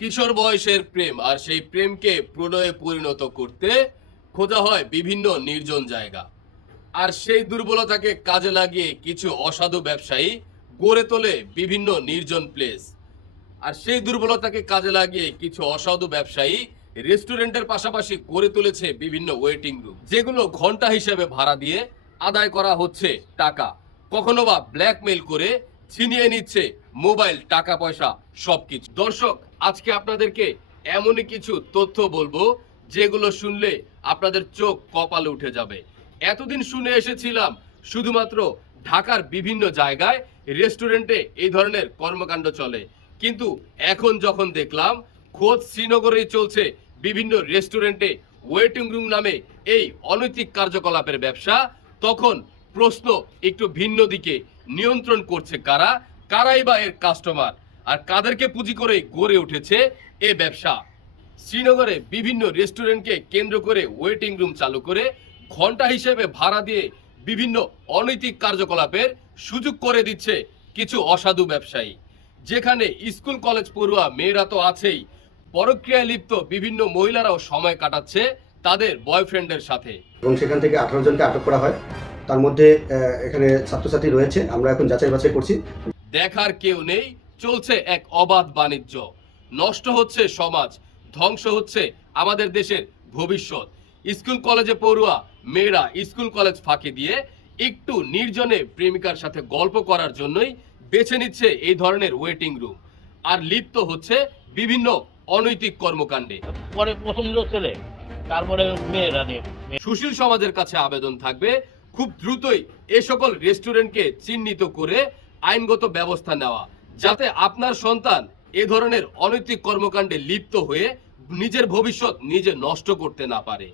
কিশোর বয়সের প্রেম, আর সেই প্রেমকে প্রণয়ে পরিণত করতে খোঁজা হয় বিভিন্ন নির্জন জায়গা। আর সেই দুর্বলতাকে কাজে লাগিয়ে কিছু অসাধু ব্যবসায়ী গড়ে তোলে বিভিন্ন নির্জন প্লেস আর সেই দুর্বলতাকে কাজে লাগিয়ে কিছু অসাধু ব্যবসায়ী রেস্টুরেন্টের পাশাপাশি গড়ে তুলেছে বিভিন্ন ওয়েটিং রুম যেগুলো ঘণ্টা হিসেবে ভাড়া দিয়ে আদায় করা হচ্ছে টাকা। কখনো বা ব্ল্যাকমেইল করে ছিনিয়ে নিচ্ছে মোবাইল টাকা পয়সা সবকিছু। দর্শক আজকে আপনাদেরকে এমনই কিছু তথ্য বলব, যেগুলো শুনলে আপনাদের চোখ কপালে উঠে যাবে। এতদিন শুনে এসেছিলাম, শুধুমাত্র ঢাকার বিভিন্ন জায়গায় রেস্টুরেন্টে এই ধরনের কর্মকাণ্ড চলে। কিন্তু এখন যখন দেখলাম, খোদ শ্রীনগরেই চলছে বিভিন্ন রেস্টুরেন্টে ওয়েটিং রুম নামে এই অনৈতিক কার্যকলাপের ব্যবসা, তখন প্রশ্ন একটু ভিন্ন দিকে নিয়ন্ত্রণ করছে কারা? কারাই বা এর কাস্টমার? আর কাদেরকে পুঁজি করে গড়ে উঠেছে এ ব্যবসা। শ্রীনগরে বিভিন্ন রেস্টুরেন্টকে কেন্দ্র করে ওয়েটিং রুম চালু করে ঘণ্টা হিসেবে ভাড়া দিয়ে বিভিন্ন অনৈতিক কার্যকলাপের সুযোগ করে দিচ্ছে কিছু অসাধু ব্যবসায়ী। যেখানে স্কুল কলেজ পড়ুয়া মেয়েরা তো আছেই। পরক্রিয়ায় লিপ্ত বিভিন্ন মহিলারাও সময় কাটাচ্ছে তাদের বয়ফ্রেন্ডের সাথে। এবং সেখান থেকে আঠারো জনকে আটক করা হয়। তার মধ্যে এখানে ছাত্রছাত্রী রয়েছে। আমরা এখন যাচাই বাছাই করছি। দেখার কেউ নেই। চলছে এক অবাধ বাণিজ্য। নষ্ট হচ্ছে সমাজ ধ্বংস হচ্ছে আমাদের দেশের ভবিষ্যৎ। স্কুল কলেজে পড়ুয়া মেয়েরা স্কুল কলেজ ফাঁকি দিয়ে একটু নির্জনে প্রেমিকার সাথে গল্প করার জন্যই বেছে নিচ্ছে এই ধরনের ওয়েটিং রুম আর লিপ্ত হচ্ছে বিভিন্ন অনৈতিক কর্মকাণ্ডে। পরে পছন্দ ছেলে তারপরে মেয়েরা সুশীল সমাজের কাছে আবেদন থাকবে খুব দ্রুতই এ সকল রেস্টুরেন্টকে চিহ্নিত করে আইনগত ব্যবস্থা নেওয়া। যাতে আপনার সন্তান এ ধরনের অনৈতিক কর্মকাণ্ডে লিপ্ত হয়ে নিজের ভবিষ্যৎ নিজে নষ্ট করতে না পারে।